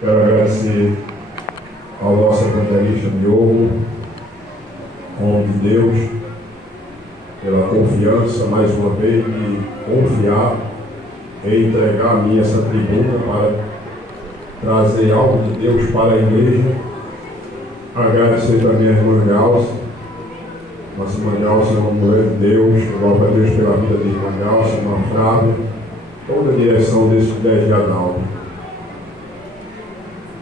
Quero agradecer ao nosso evangelista Diogo, homem de Deus, pela confiança, mais uma vez, de confiar em entregar a mim essa tribuna para trazer algo de Deus para a igreja. Agradecer também a irmã Galça. Nossa irmã Galça é uma mulher de Deus. Louvo a Deus pela vida da irmã Galça, irmã Flávia, toda a direção desse colégio de Adalto.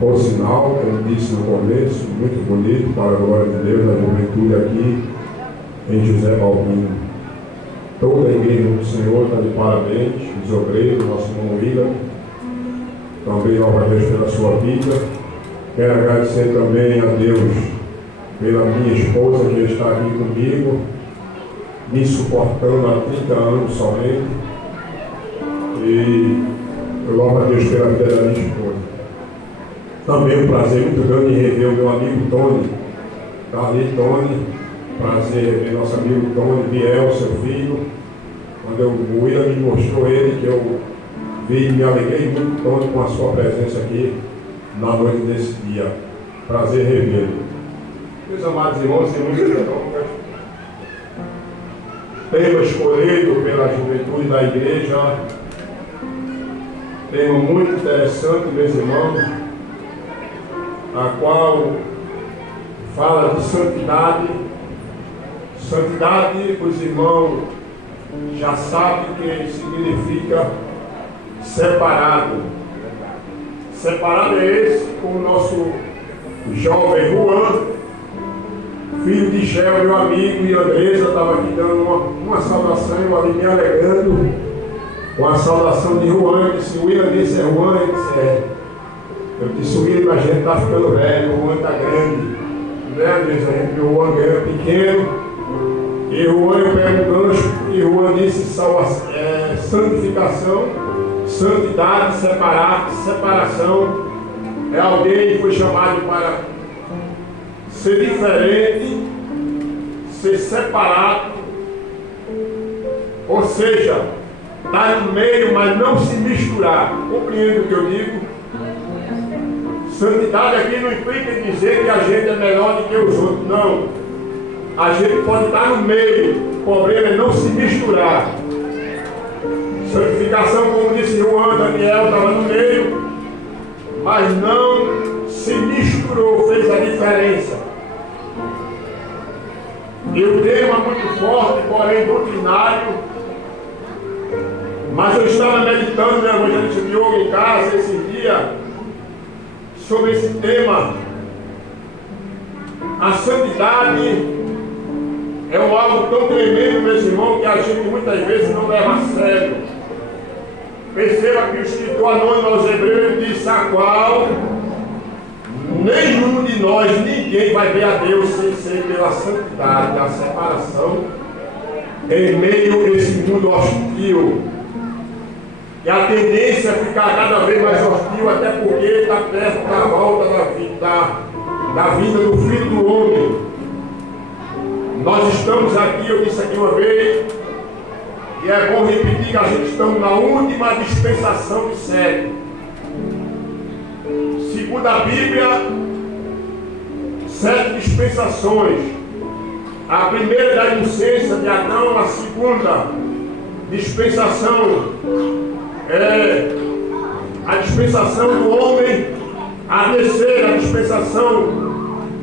Por sinal, como disse no começo, muito bonito, para a glória de Deus, a juventude aqui em José Balbino. Toda a igreja do Senhor está de parabéns, os obreiros, nosso irmão William, também louvo a Deus pela sua vida. Quero agradecer também a Deus pela minha esposa que está aqui comigo, me suportando há 30 anos somente. E eu louvo a Deus pela vida da minha esposa. Também um prazer muito grande em rever o meu amigo Tony. Está ali, Tony. Prazer rever nosso amigo Tony, Biel, seu filho. Quando o William me mostrou ele, que eu vi e me alegrei muito, Tony, com a sua presença aqui na noite desse dia. Prazer revê-lo. Meus amados irmãos e irmãs, tema escolhido pela juventude da igreja, tema muito interessante, meus irmãos, a qual fala de santidade. Santidade, os irmãos já sabem que significa separado. Separado é esse com o nosso jovem Juan, filho de Gel, meu amigo, e Andresa estava aqui dando uma saudação, eu ali me alegrando com a saudação de Juan. Eu disse, William disse, é Juan? Ele disse, é. Eu disse, William, a gente está ficando velho, o Juan está grande, né, Andresa? A gente viu o Juan ganhando pequeno, e Juan, eu pego um gancho, e Juan disse, santificação, santidade, separação, é alguém que foi chamado para ser diferente, ser separado, ou seja, estar no meio, mas não se misturar. Compreende o que eu digo? Santidade aqui não implica dizer que a gente é melhor do que os outros, não. A gente pode estar no meio, o problema é não se misturar. Santificação, como disse Juan, Daniel estava no meio, mas não se misturou, fez a diferença. E o tema muito forte, porém doutrinário, mas eu estava meditando no evangelista Diogo em casa esse dia, sobre esse tema. A santidade é algo tão tremendo, meus irmãos, que a gente muitas vezes não leva a sério. Perceba que o escritor anônimo aos Hebreus disse, a qual nenhum de nós, ninguém vai ver a Deus sem ser pela santidade, a separação em meio a esse mundo hostil. E a tendência é ficar cada vez mais hostil, até porque está perto da volta da vinda do Filho do Homem. Nós estamos aqui, eu disse aqui uma vez, e é bom repetir que a gente estamos na última dispensação de século. Segundo a Bíblia, 7 dispensações. A primeira da inocência de Adão, a segunda dispensação é a dispensação do homem, a terceira dispensação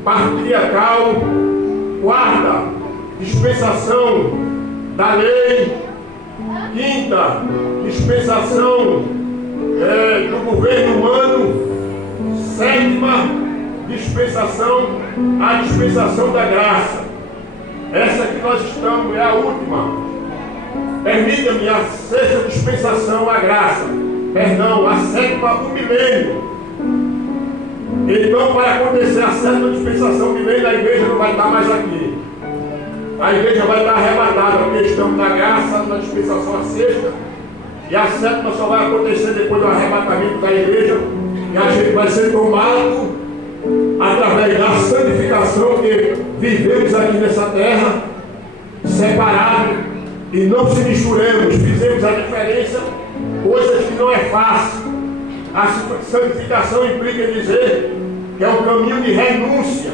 patriarcal, quarta dispensação da lei, quinta dispensação do governo humano, sétima dispensação, a dispensação da graça. Essa que nós estamos é a última. Permita-me, a sexta dispensação, a graça. Perdão, a sétima, o milênio. Então, para acontecer a sétima dispensação, o milênio, a igreja não vai estar mais aqui. A igreja vai estar arrebatada, porque estamos na graça, na dispensação a sexta. E a sétima só vai acontecer depois do arrebatamento da igreja. E a gente vai ser tomado através da santificação que vivemos aqui nessa terra, separado. E não se misturemos, fizemos a diferença, coisas que não é fácil. A santificação implica dizer que é um caminho de renúncia.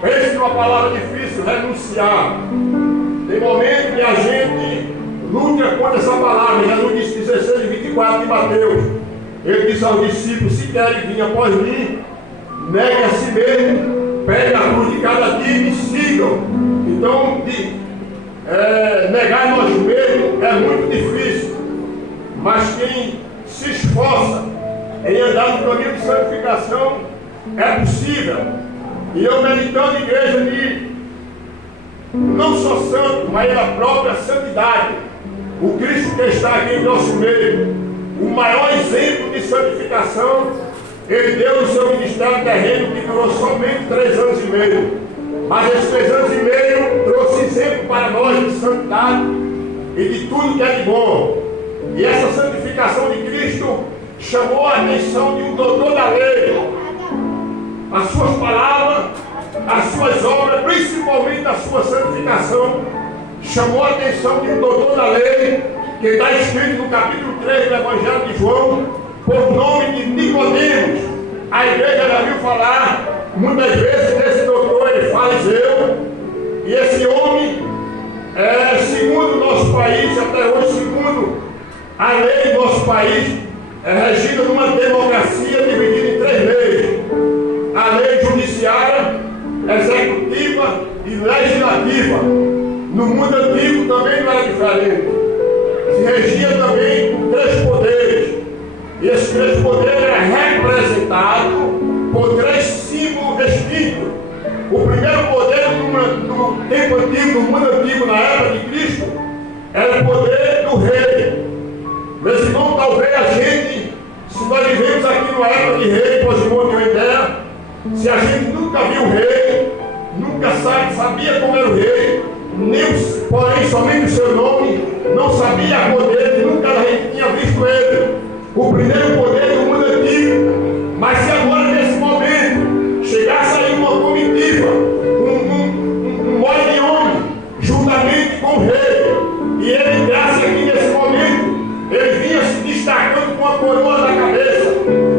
Pense numa palavra difícil, renunciar. Tem momento que a gente luta contra essa palavra. Jesus disse 16 e 24 de Mateus. Ele disse aos discípulos: se querem vir após mim, negue a si mesmo, pegue a cruz de cada dia e me sigam. Então, negar nós mesmos é muito difícil. Mas quem se esforça em andar no caminho de santificação é possível. E eu meditando em igreja de não só santo, mas a própria santidade. O Cristo que está aqui em nosso meio, o maior exemplo de santificação, ele deu no seu ministério terreno que durou somente 3 anos e meio. Mas esses 3 anos e meio trouxe exemplo para nós de santidade e de tudo que é de bom. E essa santificação de Cristo chamou a atenção de um doutor da lei. As suas palavras, as suas obras, principalmente a sua santificação, chamou a atenção de um doutor da lei, que está escrito no capítulo 3 do Evangelho de João, por nome de Nicodemos. A igreja já viu falar muitas vezes desse doutor, ele fariseu, e esse homem, segundo o nosso país, até hoje, segundo a lei do nosso país, é regida numa democracia dividida em 3 leis: a lei judiciária, executiva e legislativa. No mundo antigo também não era diferente. Se regia também por 3 poderes. E esses 3 poderes eram representados por 3 símbolos distintos. O primeiro poder no tempo antigo, no mundo antigo, na época de Cristo, era o poder do rei. Meus irmãos, talvez a gente, se nós vivemos aqui numa época de rei, para os irmãos terem uma ideia, se a gente nunca viu o rei, nunca sabia como era o rei, porém somente o seu nome, não sabia a cor dele, nunca a gente tinha visto ele. O primeiro poder do mundo antigo. Mas se agora, nesse momento, chegasse aí uma comitiva, um monte de homem, juntamente com o rei, e ele entrasse aqui nesse momento, ele vinha se destacando com a coroa na cabeça,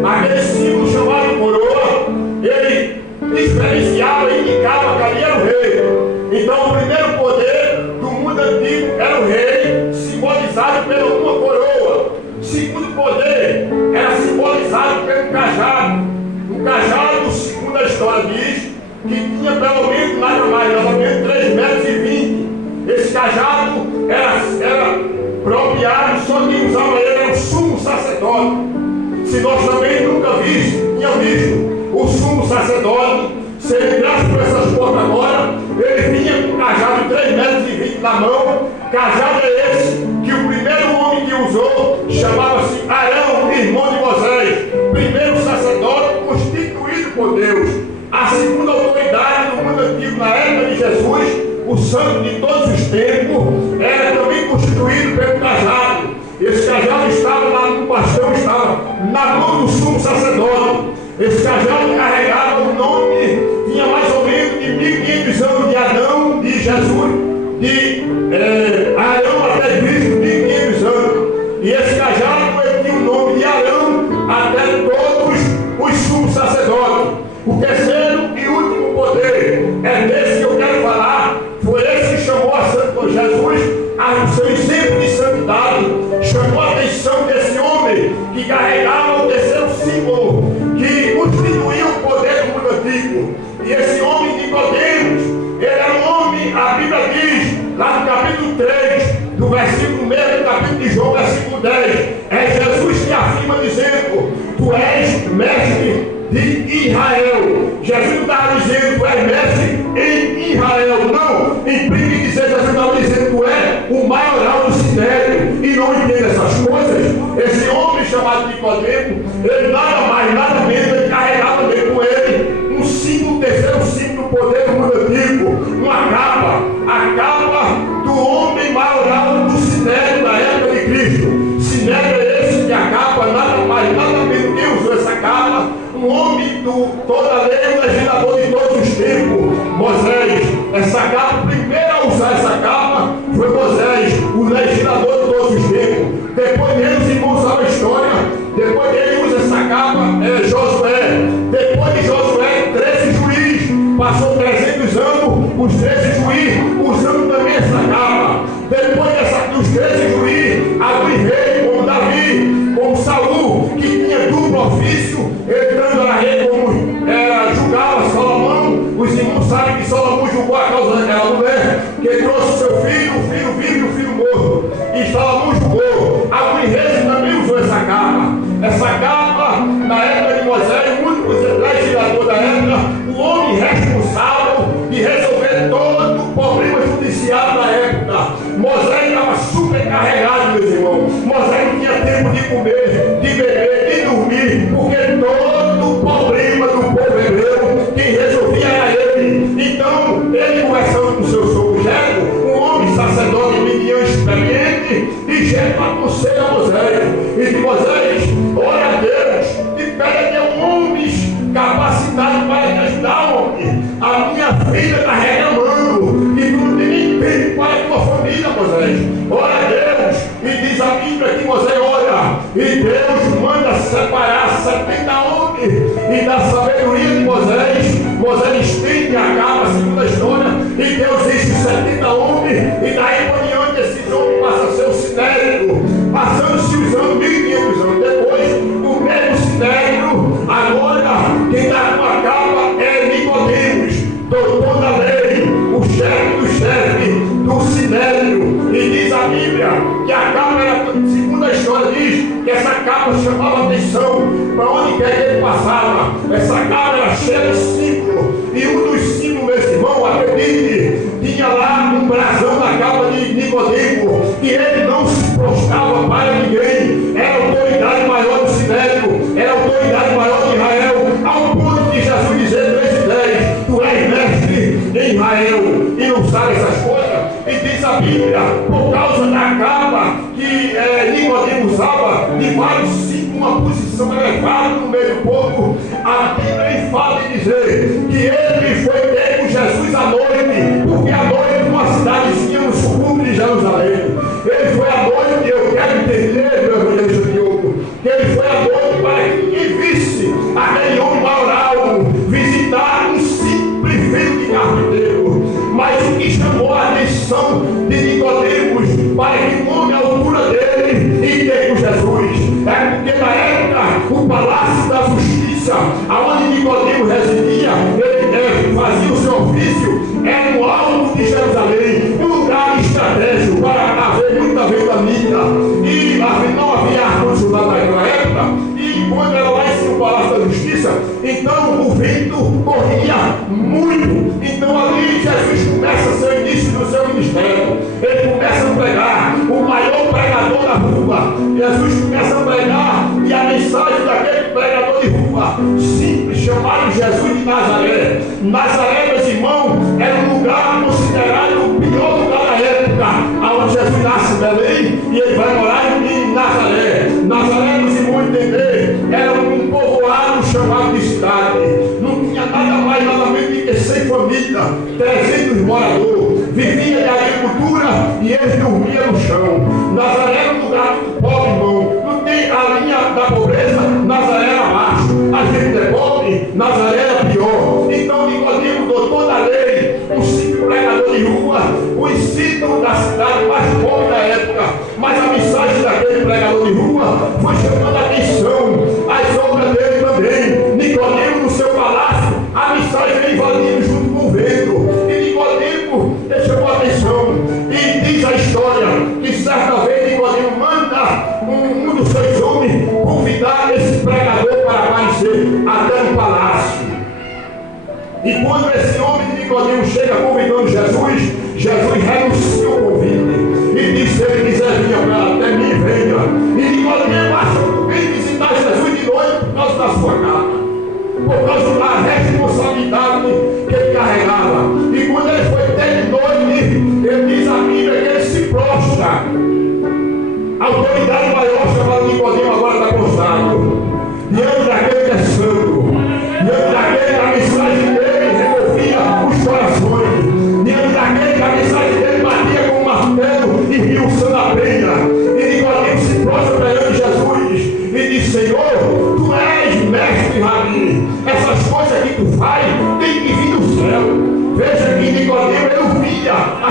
aquele símbolo chamado coroa, ele diferenciava e indicava que ali era o rei. Então o primeiro poder do mundo antigo era o rei, simbolizado pela uma coroa. O segundo poder era simbolizado pelo cajado. O cajado, segundo a história diz, que tinha pelo menos nada mais, nada menos 3,20 metros. Esse cajado era propriado, só quem usava ele era o sumo sacerdote. Se nós também nunca tinha visto o sumo sacerdote, se ele entrasse por essas portas agora, ele vinha com um cajado de 3,20 metros na mão. Cajado é esse que o primeiro homem que usou chamava-se Arão, irmão de Moisés, primeiro sacerdote constituído por Deus. A segunda autoridade no mundo antigo, na época de Jesus, o santo de todos os tempos, era também constituído pelo cajado. Esse cajado estava lá no bastão, estava na mão do sumo sacerdote. Esse cajado carregava o nome, tinha mais ou menos de 1.500 anos de Adão, de Jesus, de Arão até Cristo, 1.500 anos. E esse cajado ele tinha o nome de Arão até todos os sumos sacerdotes. O terceiro e último poder é desse que eu quero falar. Foi esse que chamou a Santo Jesus a seu exemplo de santidade. Chamou a atenção desse homem que carregava o terceiro símbolo que constituía o poder do mundo antigo. E esse homem Nicodemos, ele era um homem, a Bíblia diz, lá no capítulo 3, do versículo 1 do capítulo de João, versículo 10, é Jesus que afirma dizendo: tu és mestre de Israel. Jesus não estava dizendo tu és mestre em Israel, não. Implica dizer, Jesus estava dizendo tu és o maioral do sinédrio, e não entende essas coisas. Esse homem chamado Nicodemo, ele nada mais, nada menos, ele carregava dentro com ele um símbolo, terceiro símbolo do poder do mundo antigo, uma capa, a capa do homem maioral do sinédrio da época de Cristo. Sinédrio é esse que a capa, nada mais, nada menos. Quem usou essa capa? Um homem do toda a lei, o legislador de todos os tempos, Moisés. Essa capa, primeiro a usar essa capa foi Moisés, o legislador de todos os tempos. Depois dele, os irmãos sabem a história. Depois dele usa essa Passou 300 anos, os 13 juízes usando também essa capa. Depois dos 13 juízes, havia rei como Davi, como Saul, que tinha duplo ofício, entrando era rei como julgava Salomão. Os irmãos sabem que Salomão julgou a causa daquela mulher, que trouxe seu filho, o filho vivo e o filho morto. E Salomão julgou. Alguns reis também usou essa capa. Essa capa, na época de Moisés, o único legislador da época, o homem responsável de resolver todo o problema judiciário da época. Moisés estava supercarregado, meus irmãos. Moisés não tinha tempo de comer, de beber, de dormir, porque todo o problema do povo hebreu, quem resolvia era ele. Então, ele conversando com seu sogro Jetro, um homem sacerdote midian experiente, e Jetro aconselha Moisés. E de Moisés, ora a Deus, e pede a Deus homens capacitados para te ajudar, homem. A minha filha está reclamando, e tu não tem nem tempo para a tua família, Moisés. Ora a Deus, e diz a Bíblia que Moisés ora, e Deus manda separar 70 homens, e da sabedoria de Moisés, Moisés estende a capa, segundo a história, e Deus diz 70 homens, e daí por diante esses homens passam a ser o sinédrio, passando-se os anos, 1500 anos depois, o mesmo sinédrio, agora quem está com a capa é Nicodemos, doutor da lei, o chefe do chefe do sinédrio. E diz a Bíblia que a capa era, segundo a história diz, que essa capa chamava atenção para onde quer que ele passava. Essa capa era cheia de símbolos, e um dos símbolos, meu irmão, acredite, tinha lá um brasão na capa de Nicodemo, que ele não se prostrava para ninguém, era a autoridade maior do sinédrio, era a autoridade maior de Israel, ao ponto de Jesus dizer 3:10, tu és mestre em Israel e não sabe essas coisas. E diz a Bíblia, por causa da capa que Nicodemo usava, de vários símbolos, uma posição elevada no meio do povo, a Bíblia fala em dizer que ele foi ter com Jesus à noite, porque à noite numa cidadezinha no subúrbio de Jerusalém. Ele foi à noite, eu quero entender, meu evangelista Diogo, que ele foi à noite para que ninguém visse aquele homem moral visitar um simples filho de carpinteiro. Mas o que chamou a atenção de Nicodemos para que um homem à altura dele e ter com Jesus é porque na época o palácio da justiça, aonde Nicodemos residia, ele fazia o seu ofício, era no alto de Jerusalém, um lugar estratégico para haver muita ventania, e não havia ar-condicionado naquela época, e quando era lá em cima do palácio da justiça, então o vento corria muito. Então ali Jesus começa a ser o início do seu ministério. Ele começa a pregar, o maior pregador da rua. Jesus começa a pregar, e a mensagem daquele pregador de rua simples, chamado Jesus de Nazaré. Nazaré, meus irmãos, era um lugar considerado o pior lugar da época, onde Jesus nasce em Belém e ele vai morar em Nazaré. Nazaré, meus irmãos, entender, era um povoado chamado de cidade. Não tinha nada mais, nada menos do que 100 famílias, 300 moradores. Vivia de agricultura e eles dormiam no chão. Nazaré era um lugar muito pobre, irmão. Não tem a linha da pobreza, Nazaré era abaixo. A gente é pobre, Nazaré era pior. Então Nicodemo, doutor da lei, um simples pregador de rua, o ensino da cidade mais pobre da época. Mas a mensagem daquele pregador de rua foi chamando a atenção, as obras dele também. Nicodemo no seu palácio, a mensagem vem invadindo junto com o vento. E Nicodemo chamou a atenção. E diz a história que certa vez Nicodemo manda um dos seus homens convidar esse pregador para aparecer até no palácio. E quando esse homem de Nicodemo chega convidando Jesus, Jesus renuncia o convite e diz: se ele quiser vir até mim, venha. E Nicodemo acha que vem visitar Jesus de noite por causa da sua casa, por causa da responsabilidade que ele carregava. E quando ele foi ter de noite, ele diz a Bíblia que ele se prostra. A autoridade maior chamada Nicodemo agora está prostrado diante daquele que é santo, diante daquele que a mensagem dele removia os corações, diante daquele que a mensagem dele batia com um martelo e ria o sangue da penha. E Nicodemo se prostra perante Jesus e diz: Senhor, tu és mestre, rabi, essas coisas que tu faz tem que vir do céu.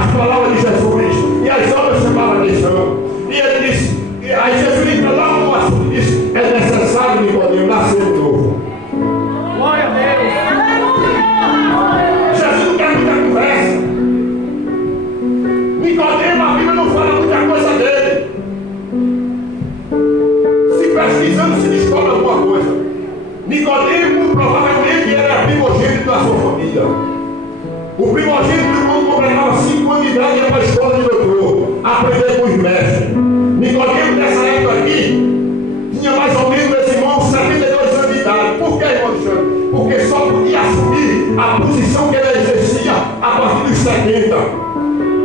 as palavras de Jesus e as obras chamavam a atenção. E ele disse, aí Jesus entra lá no assunto e disse, é necessário, Nicodemo, nascer de novo. Glória a Deus. Jesus não quer muita conversa. Nicodemo, a Bíblia não fala muita coisa dele. Se pesquisando, se descobre alguma coisa. Nicodemo provavelmente era primogênito da sua família. O primogênito, quando completava 5 anos de idade, ia para a escola de doutor, aprender com os mestres. Nicodemo, nessa época aqui, tinha mais ou menos, esse irmão, 72 anos de idade. Por que, irmão Alexandre? Porque só podia assumir a posição que ele exercia a partir dos 70.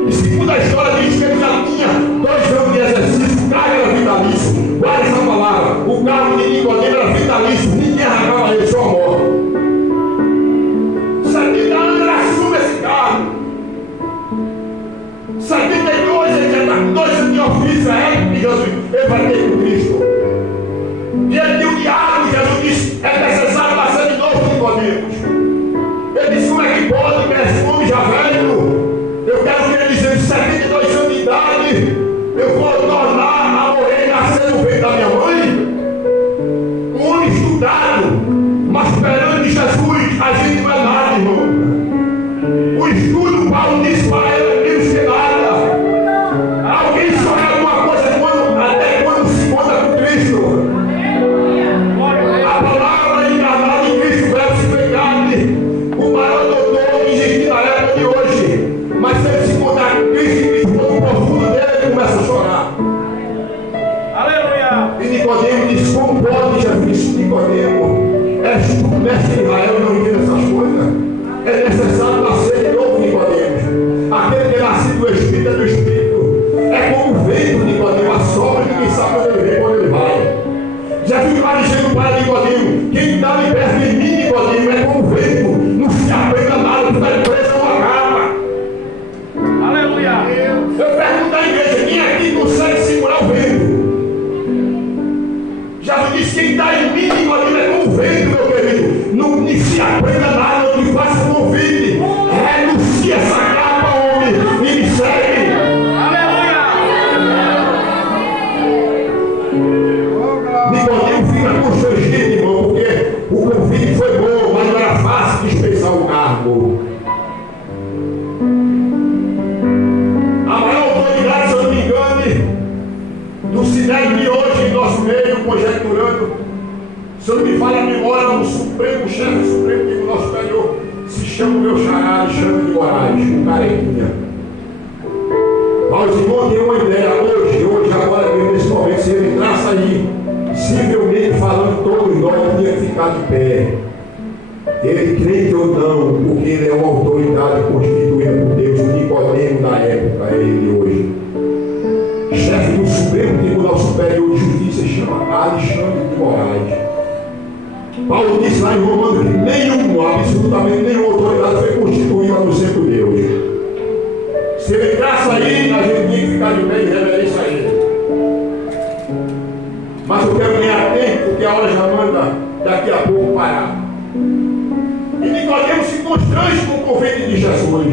E segundo a história, diz que ele já tinha 2 anos de exercício, o cargo era vitalício. Guarda essa palavra, o cargo de Nicodemo era vitalício, ninguém arrancava ele, só a morte. 70 anos ele assume esse cargo. 72, ele já está com 2 anos de ofício, a época que Jesus ele vai ter com Cristo. E ele deu o diálogo, Jesus disse, é necessário nascer de novo, Nicodemos. Ele disse, como é que pode, esse homem já velho? Eu quero que ele dizendo 72 anos de idade, eu vou tornar a morrer e nascer no ventre da minha mãe? Um homem estudado, mas perante Jesus, a gente não é nada, irmão. O estudo, Paulo disse para ele, não sei nada. Alguém só é alguma coisa até quando se encontra com Cristo. A palavra encarnada em Cristo, o verbo se fez carne, o maior doutor que existe na época de hoje. Mas se ele se encontrar com Cristo, Cristo for no profundo dele, ele começa a chorar. Aleluia! E Nicodemo disse, como pode, Jesus? Nicodemo, és tu, mestre de Israel, não entende essas coisas? É necessário nascer de novo, Nicodemo. Aquele que é nascido do Espírito é do Espírito. É como o vento, Nicodemo, a sobra, ninguém sabe quando ele vem, quando ele vai. Jesus vai dizendo para Nicodemo, quem está de perto de mim, Nicodemo, é como o vento, não se apega nada, tu está preso a uma capa. Aleluia! Eu pergunto à igreja, quem aqui consegue segurar o vento? Jesus disse, quem está em mim, Nicodemo, é como o vento, meu querido. Não se aprenda nada, não te faça convite. Renuncia essa capa, homem, e me segue. Aleluia! Nicodemo fica constrangido, irmão, porque o convite foi bom, mas não era fácil dispensar o cargo. A maior autoridade, se eu não me engano, do Sinédrio de hoje, em nosso meio, conjecturando, se eu não me falha a memória, o Supremo, chefe supremo do nosso superior, se chama o meu xará, Alexandre de Moraes, o carequinha. Mas os irmãos têm uma ideia, hoje, agora mesmo, nesse momento, se ele entrasse aí, civilmente falando, todos nós tinha que ficar de pé. Ele crente ou não, porque ele é uma autoridade constituída por Deus, o Nicodemo da época, é ele hoje. Chefe do Supremo Tribunal Superior de Justiça, chama Alexandre de Moraes. Paulo disse lá em Romanos que absolutamente nenhuma autoridade foi constituída no ser por Deus. Se ele entrasse aí, a gente tinha que ficar de pé e reverência a ele. Mas eu quero ganhar tempo, porque a hora já manda daqui a pouco parar. E Nicodemo se constrange com o convite de Jesus.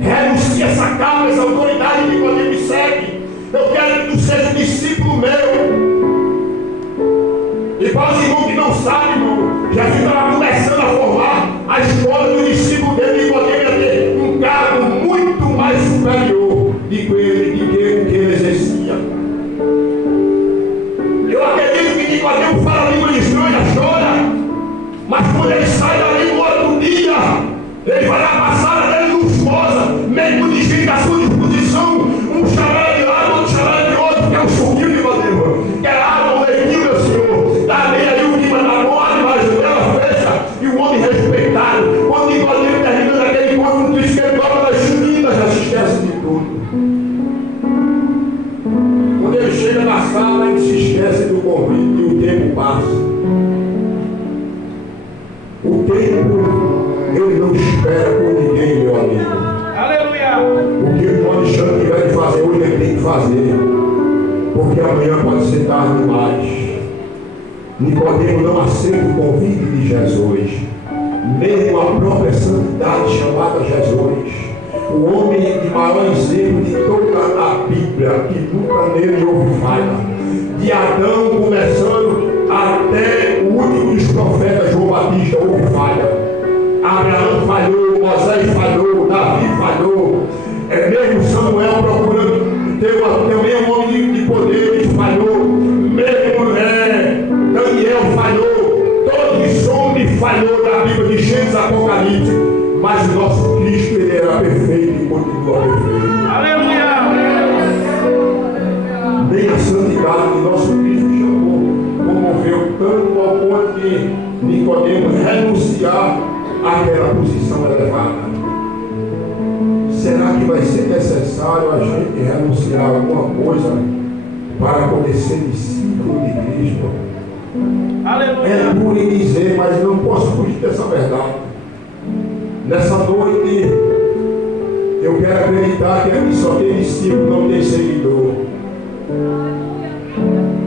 Renuncia essa capa, essa autoridade, Nicodemo me segue. Eu quero que tu seja um discípulo meu. E para os irmãos que não sabem, irmão, Jesus estava começando a formar a escola do discípulo dele, Nicodemo ia ter um cargo muito mais superior de que ele exercia. Eu acredito que Nicodemo fala a língua estranha, chora, mas quando ele sai dali no outro dia, ele vai lá passar dele luxuosa, mesmo de gente à sua disposição, um chalé de lado, outro chalé de outro, que é um suquinho de Nicodemo, que é água, um leitinho, meu Senhor, está ali o que manda a mão, a janela fecha, e o homem respeitado. Quando Nicodemo termina aquele encontro com Cristo, que ele dobra das chuvinhas, já se esquece de tudo. Quando ele chega na sala, ele se esquece do convite e o tempo passa. O tempo, ele não espera por ninguém, meu amigo. Aleluia! O que o irmão Alexandre tiver de fazer hoje, ele tem que fazer. Porque amanhã pode ser tarde demais. Nicodemo não aceita o convite de Jesus. Mesmo a própria santidade chamada Jesus. o homem de maior exemplo de toda a Bíblia, que nunca nele houve falha. De Adão começando até o último dos profetas, João Batista, houve falha. Abraão falhou, Moisés falhou, Davi falhou. Mesmo Samuel procurando ter também um homem de poder, ele falhou. Mesmo Daniel falhou. Todos os homens falhou da Bíblia de Gênesis Apocalipse. Mas o nosso Cristo, ele era perfeito e continua perfeito. Aleluia! Nem a santidade que nosso Cristo chamou comoveu tanto ao ponto de Nicodemos renunciar àquela posição elevada. Será que vai ser necessário a gente renunciar a alguma coisa para poder ser discípulo de Cristo? Aleluia! É duro em dizer, mas não posso fugir dessa verdade. Nessa noite, eu quero acreditar que aqui só tem discípulo, não tem seguidor.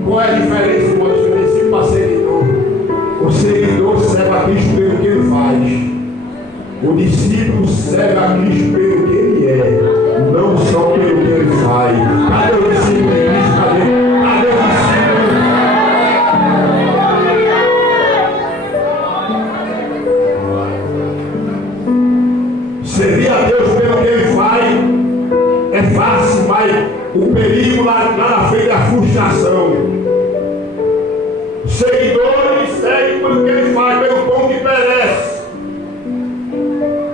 Qual é a diferença do discípulo para seguidor? O seguidor serve a Cristo pelo que ele faz. O discípulo serve a Cristo pelo que ele é, não só pelo que ele faz. Cadê o discípulo de Cristo? Cadê o discípulo? Servir a Deus pelo que ele faz é fácil, mas o perigo lá na frente é a frustração. Seguidores seguem pelo que ele faz, pelo pão que perece.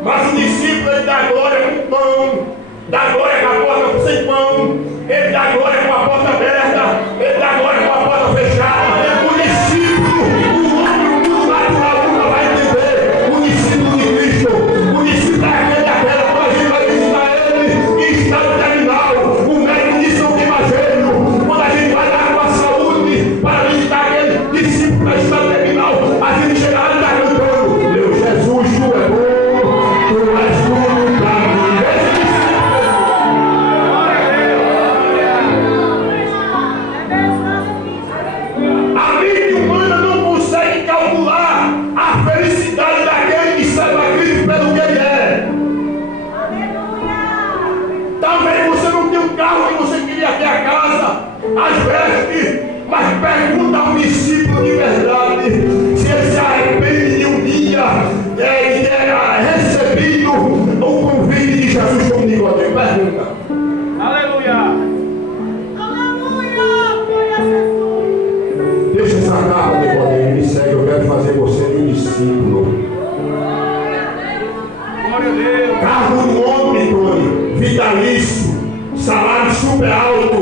Mas o discípulo, ele dá glória com pão, dá glória com a porta sem pão, ele dá glória com a porta aberta, ele dá glória com a porta fechada. O discípulo, o homem, o mundo natural nunca vai entender. O discípulo de Cristo, o discípulo daquela, quando a gente vai visitar ele, em estado terminal, o médico disse não tem mais jeito. Quando a gente vai dar com a saúde para visitar aquele discípulo da estado terminal, a gente chega lá e está cantando: meu Jesus, tu é bom. A mente humana não consegue calcular a felicidade daquele que serve a Cristo pelo que ele é. Talvez você não tenha um carro que você queria ter a casa, as vestes, mas pergunta a um discípulo de verdade se ele se arrepende de um dia de ter recebido o convite de Jesus como Nicodemo. Pergunta. Aleluia! Deixa essa capa, Nicodemo, me segue, eu quero fazer você de um discípulo. Glória a Deus! Cargo do homem, Tony, vitalício, salário super alto,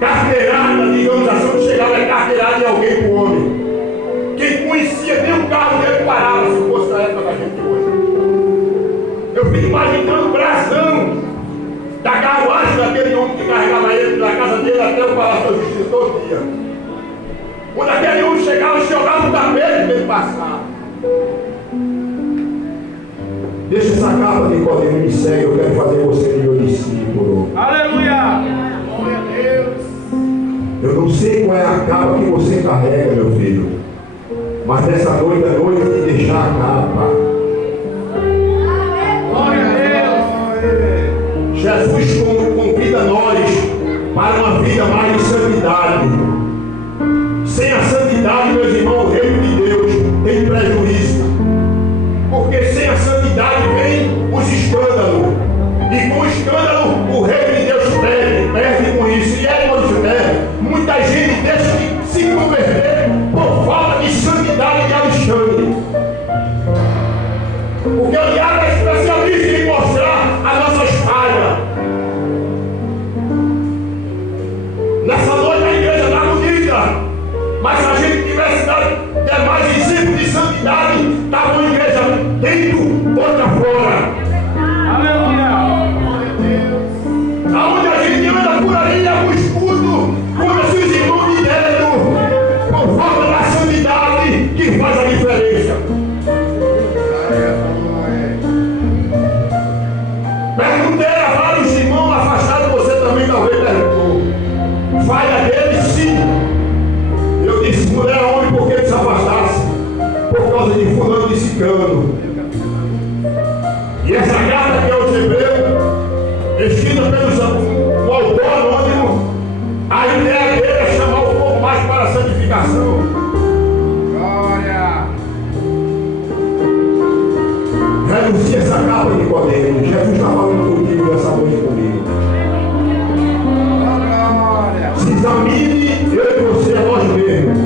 carteirada, digamos assim, quando chegava a carteirada de alguém para o homem. Quem conhecia nem o carro dele parava, se fosse da época da gente hoje. Eu fico imaginando o brasão da carruagem daquele homem que carregava ele da casa dele até o Palácio da Justiça todo dia. Quando aquele homem chegava, jogava o tapete para ele passar. Deixa essa capa de Nicodemo, me segue, eu quero fazer você de meu discípulo. Aleluia! Glória a Deus! Eu não sei qual é a capa que você carrega, meu filho, mas nessa noite é noite de deixar a capa. Glória a Deus! Jesus convida nós para uma vida mais de santidade. Sem a santidade, meus irmãos, o reino de Deus tem prejuízo. Porque sem a santidade vem os escândalos. E com o escândalo, o reino de Deus perde com isso. E é quando perde. Muita gente deixa de se converter por falta de santidade de Alexandre. Porque o diabo é especialista em mostrar as nossas falhas. Nessa noite a igreja está bonita. Mas se a gente tivesse dado mais discípulos de santidade, estava uma igreja dentro, outra fora. Aleluia! Aonde a gente anda por aí, é um escudo, com esses irmãos de dedo, por falta da santidade que faz a diferença. Perguntei a vários irmãos afastados, você também talvez perguntou. Falha dele, sim. Eu disse, mulher, homem, por que ele se afastasse? Por causa de fulano de ciclano. E essa carta que eu o autor anônimo, a ideia dele é chamar o povo mais para a santificação. Glória. Renuncia essa capa de Nicodemo. Jesus está falando contigo nessa noite comigo. Glória. Se examine, eu e você, a nós mesmos.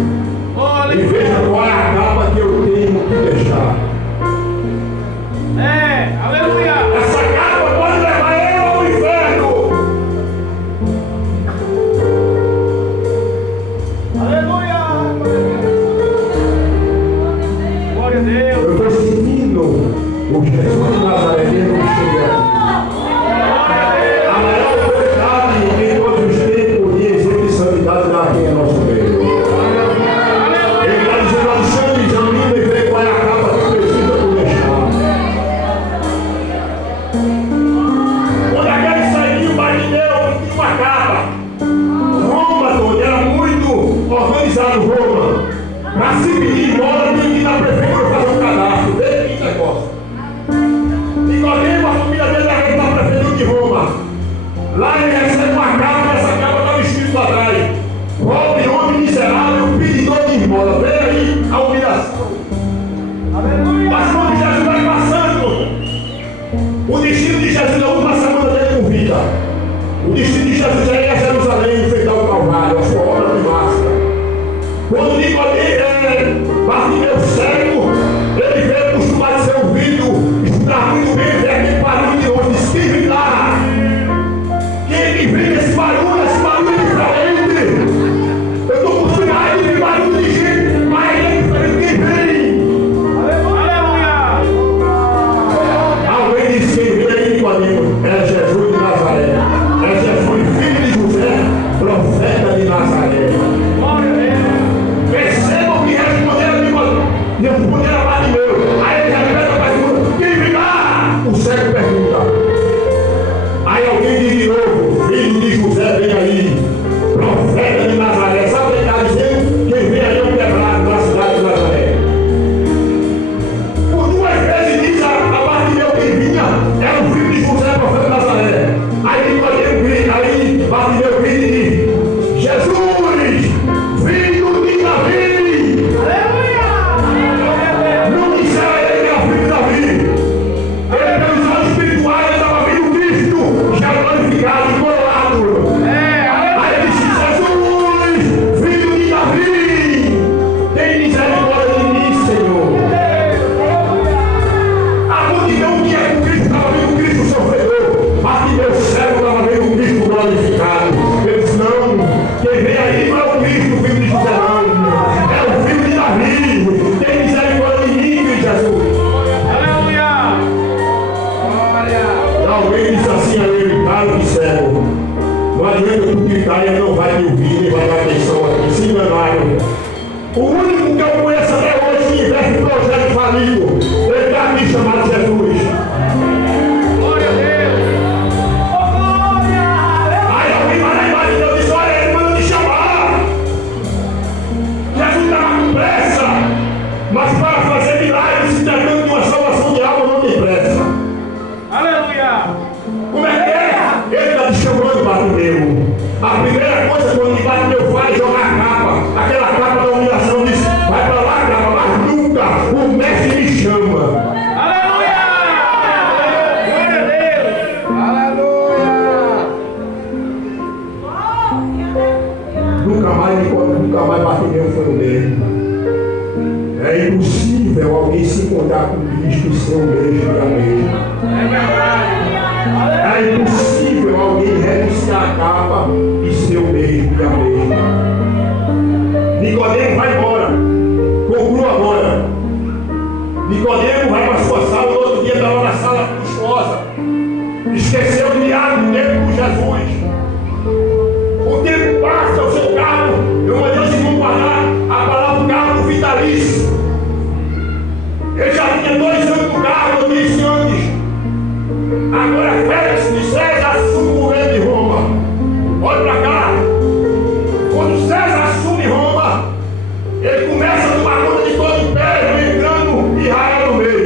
E veja qual é a capa que eu tenho que deixar. Aleluia. Essa capa pode levar ele ao inferno. Aleluia. Glória a Deus. Eu estou sentindo o Jesus de Nazaré não chega. A maior autoridade em todos os tempos de exemplo de santidade da quem é nosso meio. Ele está dizendo: Alexandre, examina e vê qual é a capa que precisa por deixar. Quando aquele saiu, o Bartimeu tinha uma capa. Roma, Tony, era muito organizado, Roma. Para se pedir embora, tem que ir na prefeitura fazer um cadastro. Vê que negócio. Nicodemo, a família dele era na prefeitura de Roma. Lá ele recebe uma capa, essa capa está escrito lá atrás: pobre, homem miserável, pedidor de esmola. Vê aí a humilhação. Mas quando Jesus vai passando, o destino de Jesus, a última semana dele com vida. O destino de Jesus é ir a Jerusalém, enfrentar o Calvário, a sua obra de máscara. Quando Nicodemo, Bartimeu cego, ele veio acostumado a ser ouvido, estudar muito bem, ver aquele barulho de longe, estive lá. Quem vem esse barulho é diferente. Eu estou com sinais de barulho de gente, mas é diferente quem vem. Aleluia. Alguém disse: quem vem aí, Nicodemo, é Jesus de Nazaré. É Jesus, filho de José, profeta de Nazaré. Glória a Deus. Percebam que responderam Nicodemo, responderam a Bartimeu. Aí ele repete a pergunta: quem vem lá? O cego pergunta. Aí alguém diz de novo: filho de José, vem aí, profeta de Nazaré. Sabe o que ele está dizendo? Quem vem aí é um quebrado na cidade de Nazaré. Por duas vezes diz a Bartimeu que vinha era o filho de José, profeta de Nazaré. Aí Nicodemo grita, aí Bartimeu grita e diz: Jesus, filho de Davi. Não disseram a ele que era filho de Davi. Ele, pelos olhos espirituais, estava vendo Cristo já glorificado e coroado. Aí ele disse: Jesus, filho de Davi, tem misericórdia de mim, Senhor. A multidão que é com Cristo estava vendo Cristo sofredor, mas que meu céu estava vendo Cristo glorificado. Ele disse: não, quem vem aí não é o Cristo, o filho de José, não. É o filho de Davi. Tem misericórdia de mim, Jesus. Aleluia. Glória. E alguém disse assim a ele: cara de cego, não adianta tu gritar, ele não vai me ouvir, nem vai dar atenção aqui. Se enganaram. O único que eu conheço até hoje que investe em projeto falido, ele está aqui chamado Jesus. Glória a Deus. Aí alguém vai lá embaixo e eu disse: olha, ele manda te chamar. Jesus estava com pressa, mas para fazer milagres se tratando de uma salvação de alma não tem pressa. Aleluia. Como é que é? Ele está te chamando, Bartimeu. A primeira coisa quando Bartimeu faz é jogar a capa, aquela capa da humilhação, diz: vai para lá, capa, mas nunca o mestre me chama. Aleluia. Glória a Deus. Aleluia. Nunca mais Bartimeu foi o mesmo. É impossível alguém se encontrar com Cristo e ser o mesmo e a mesma. É verdade. É impossível alguém renunciar a capa e ser o mesmo e a mesma. Nicodemo vai embora. Conclua agora. Nicodemo vai para a sua sala. No outro dia estava na sala luxuosa. Esqueceu de diário o tempo com Jesus. O tempo passa, o seu carro. Eu mandei os irmãos guardar a palavra do carro do vitalício. Ele já tinha 2 anos no carro, eu disse antes. Agora Félix de César assume o governo de Roma. Olha para cá. Quando César assume Roma, ele começa a tomar conta de todo o império, entrando Israel no meio.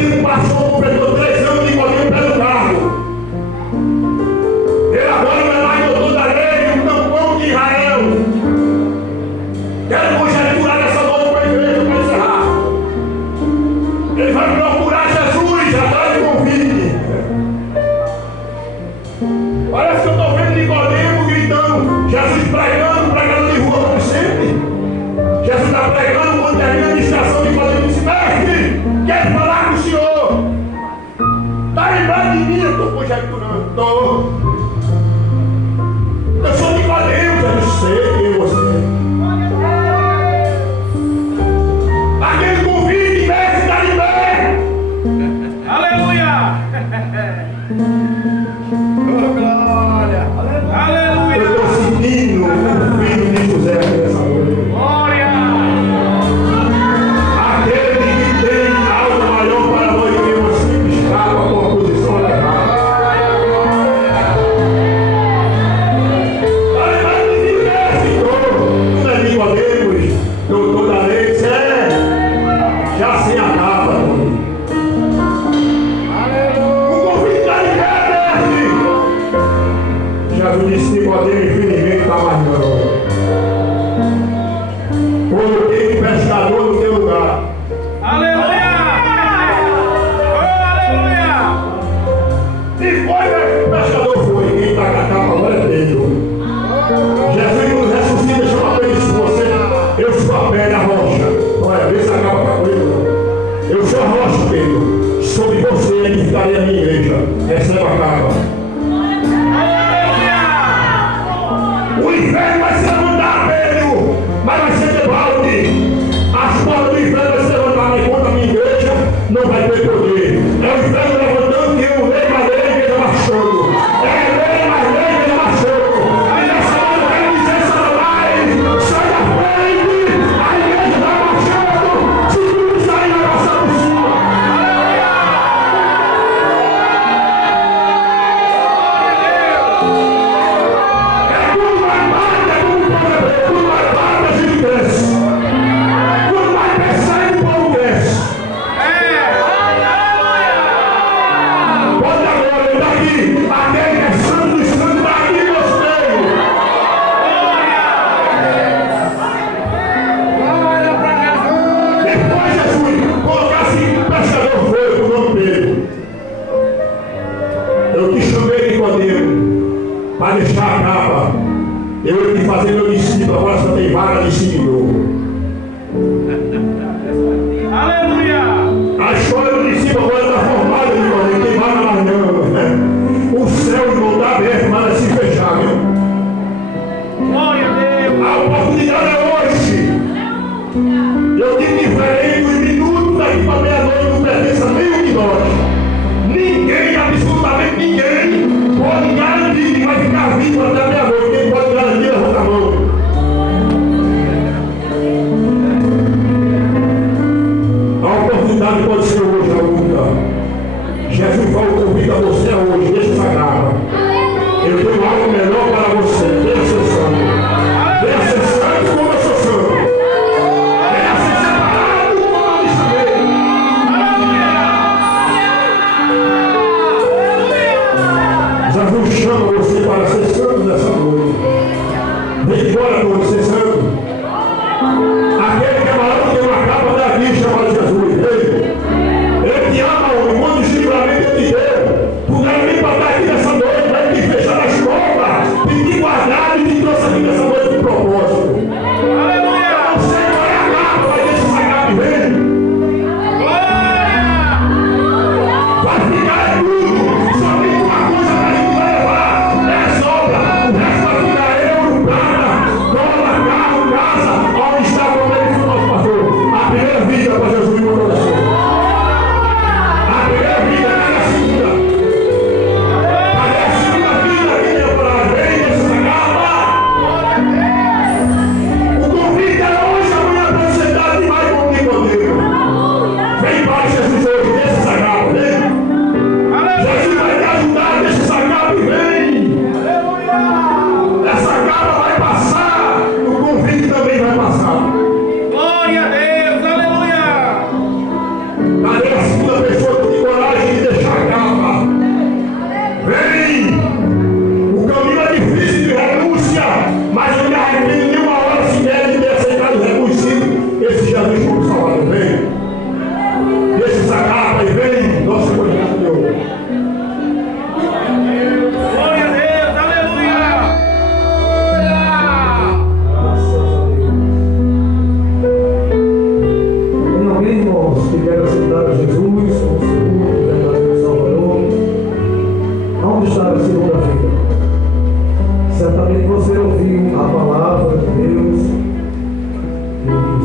último pastor completou 3 anos de Nicodemo pelo cargo. Ele agora não é mais doutor da lei, o tampão de Israel. Quero conjecturar essa noite para a igreja, para encerrar. Ele vai procurar Jesus atrás de convite. Parece que eu estou vendo Nicodemo gritando, Jesus pregando de rua como sempre. Jesus está pregando quando termina a administração de Nicodemo disse, mestre, quero falar com o senhor.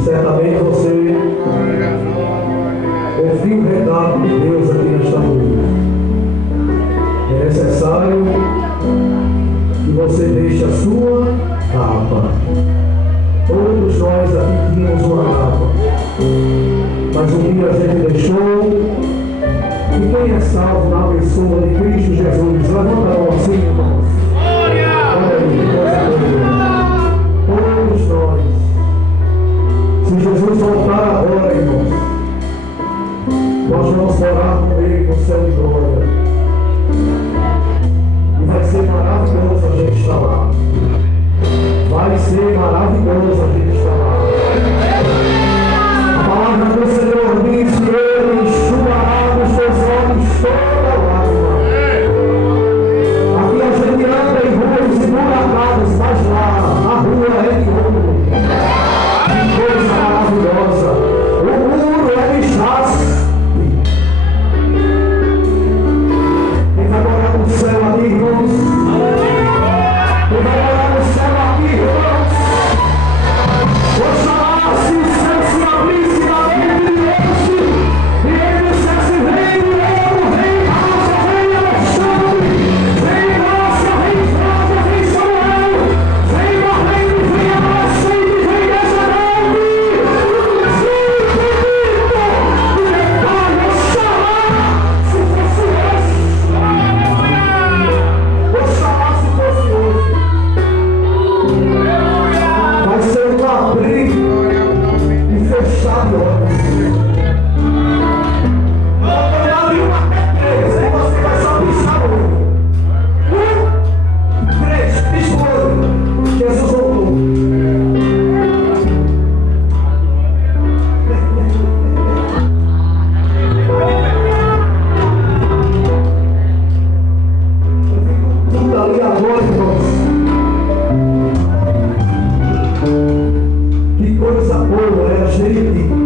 certamente você ouviu o recado de Deus aqui nesta noite. É necessário que você deixe a sua capa. Todos nós aqui tínhamos uma capa, mas um dia a gente deixou. E quem é salvo na pessoa de Cristo Jesus? Levanta a mão assim, irmãos. Olha aí, que coisa boa. Todos nós. Se Jesus voltar agora, irmãos, nós vamos morar com Ele no céu de glória. E vai ser maravilhoso a gente estar lá. Vai ser maravilhoso a gente estar lá. A palavra do Senhor diz que Ele enxugará nos seus olhos toda lágrima. Aqui a gente anda em ruas esburacradas, mas lá, a rua é de ouro. Que coisa maravilhosa. O muro é de jaspe. Quem vai morar no céu aqui, irmãos? Quem vai morar no céu aqui, irmãos? Oxalá se o céu se abrisse na mente de Deus e ele dissesse: vem Diego, vem Márcia, vem Alexandre, vem Márcia, vem Flávia, vem Samuel, vem Marlene, vem Adolescente, vem Desirante, sim, bendito, e detalhe, oxalá se fosse hoje, oxalá se fosse hoje. Vai ser um abrir e fechar de olhos. Quando eu abrir uma três, aí você vai só piscar o olho. 3, pisca o olho. Jesus voltou. Eu fico tudo ali agora, irmãos. Que coisa boa é a gente